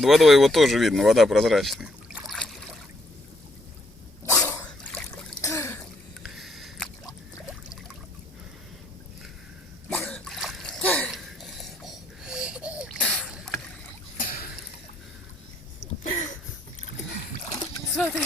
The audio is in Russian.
Под водой его тоже видно, вода прозрачная. Смотри.